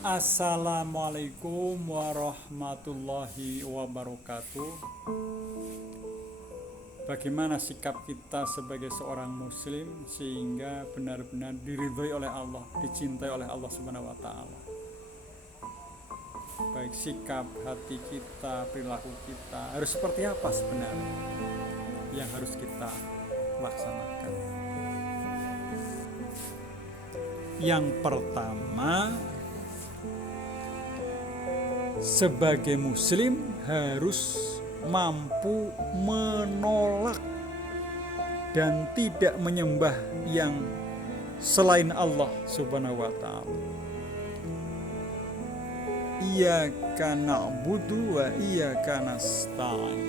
Assalamualaikum warahmatullahi wabarakatuh. Bagaimana sikap kita sebagai seorang muslim sehingga benar-benar diridhoi oleh Allah, dicintai oleh Allah Subhanahu wa taala. Baik sikap hati kita, perilaku kita harus seperti apa sebenarnya yang harus kita laksanakan. Yang pertama, sebagai muslim harus mampu menolak dan tidak menyembah yang selain Allah Subhanahu wa taala. Iyyaka na'budu wa iyyaka nasta'in.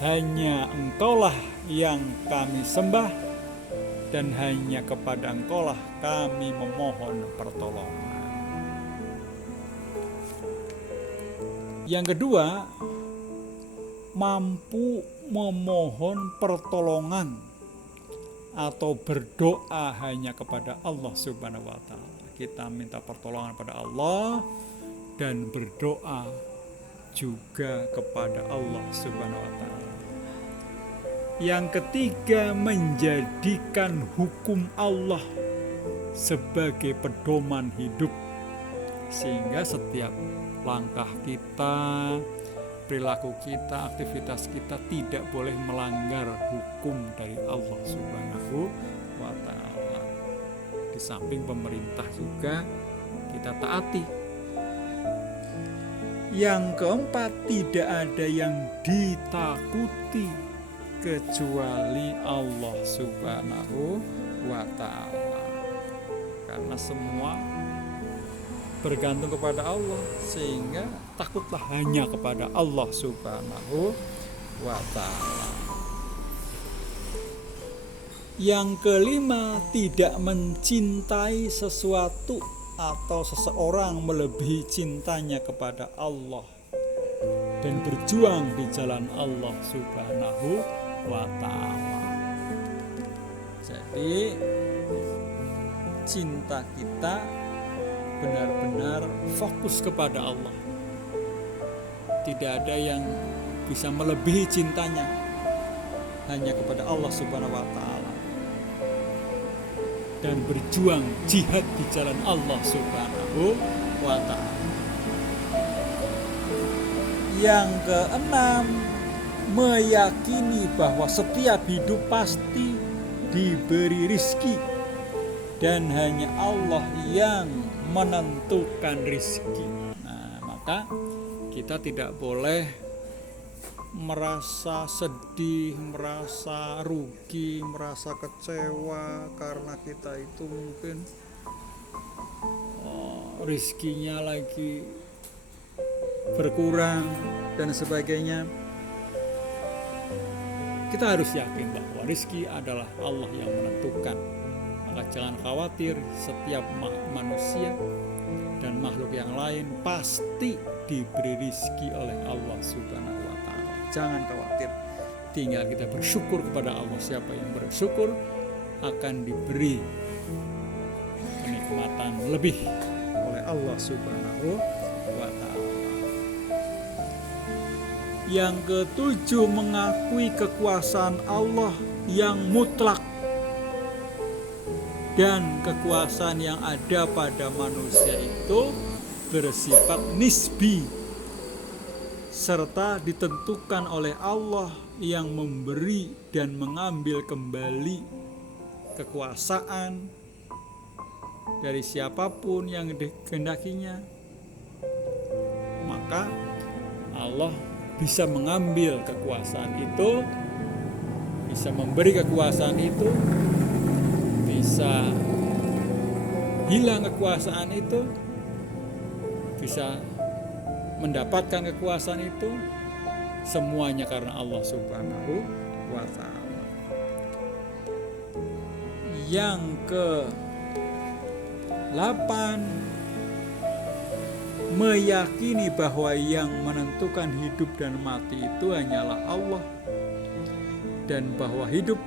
Hanya Engkaulah yang kami sembah dan hanya kepada Engkaulah kami memohon pertolongan. Yang kedua, mampu memohon pertolongan atau berdoa hanya kepada Allah Subhanahu wa taala. Kita minta pertolongan pada Allah dan berdoa juga kepada Allah Subhanahu wa taala. Yang ketiga, menjadikan hukum Allah sebagai pedoman hidup sehingga setiap langkah kita, perilaku kita, aktivitas kita tidak boleh melanggar hukum dari Allah Subhanahu wa taala. Di samping pemerintah juga kita taati. Yang keempat, tidak ada yang ditakuti kecuali Allah Subhanahu wa taala. Karena semua bergantung kepada Allah, sehingga takutlah hanya kepada Allah Subhanahu wa taala. Yang kelima, tidak mencintai sesuatu atau seseorang melebihi cintanya kepada Allah dan berjuang di jalan Allah Subhanahu wa taala. Jadi cinta kita benar-benar fokus kepada Allah. Tidak ada yang bisa melebihi cintanya, hanya kepada Allah Subhanahu wa taala. Dan berjuang jihad di jalan Allah Subhanahu wa taala. Yang keenam, meyakini bahwa setiap hidup pasti diberi rizki dan hanya Allah yang menentukan rizki. Nah, maka kita tidak boleh merasa sedih, merasa rugi, merasa kecewa karena kita itu mungkin rizkinya lagi berkurang dan sebagainya. Kita harus yakin bahwa rizki adalah Allah yang menentukan. Maka jangan khawatir, setiap manusia dan makhluk yang lain pasti diberi rizki oleh Allah Subhanahu wa taala. Jangan khawatir, tinggal kita bersyukur kepada Allah. Siapa yang bersyukur akan diberi kenikmatan lebih oleh Allah Subhanahu wa taala. Yang ketujuh, mengakui kekuasaan Allah yang mutlak dan kekuasaan yang ada pada manusia itu bersifat nisbi serta ditentukan oleh Allah yang memberi dan mengambil kembali kekuasaan dari siapapun yang dikehendakinya. Maka Allah bisa mengambil kekuasaan itu, bisa memberi kekuasaan itu, bisa hilang kekuasaan itu, bisa mendapatkan kekuasaan itu, semuanya karena Allah Subhanahu wa taala. Yang ke-8, meyakini bahwa yang menentukan hidup dan mati itu hanyalah Allah, dan bahwa hidup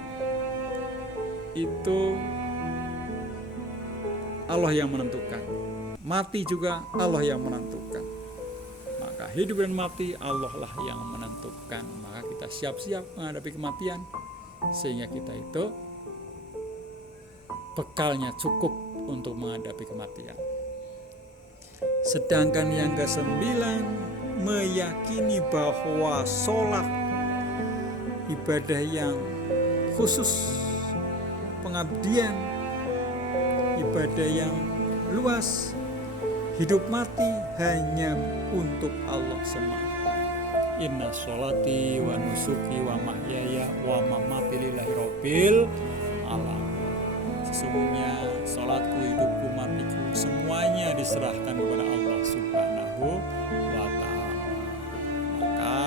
itu Allah yang menentukan. mati juga Allah yang menentukan. Maka hidup dan mati Allah lah yang menentukan. Maka kita siap-siap menghadapi kematian, sehingga kita itu bekalnya cukup untuk menghadapi kematian. Sedangkan yang ke-9, meyakini bahwa sholat ibadah yang khusus, pengabdian, ibadah yang luas, hidup mati hanya untuk Allah semata. Inna sholati wa nusuki wa mahyaya wa mamati lillahi rabbil alamin. Sesungguhnya sholatku, hidupku, matiku semuanya diserahkan kepada Allah Subhanahu wa ta'ala. Maka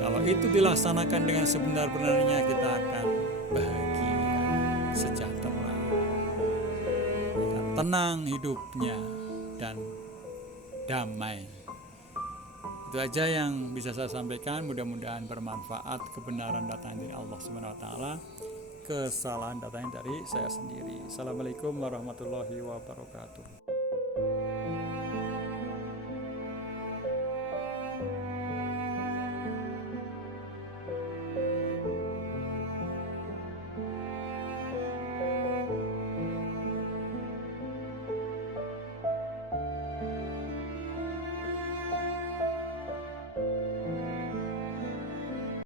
kalau itu dilaksanakan dengan sebenar-benarnya, kita akan bahagia, sejahtera, tenang hidupnya, dan damai. Itu aja yang bisa saya sampaikan. Mudah-mudahan bermanfaat. Kebenaran datang dari Allah Subhanahu wa ta'ala, kesalahan datangnya dari saya sendiri. Assalamualaikum warahmatullahi wabarakatuh.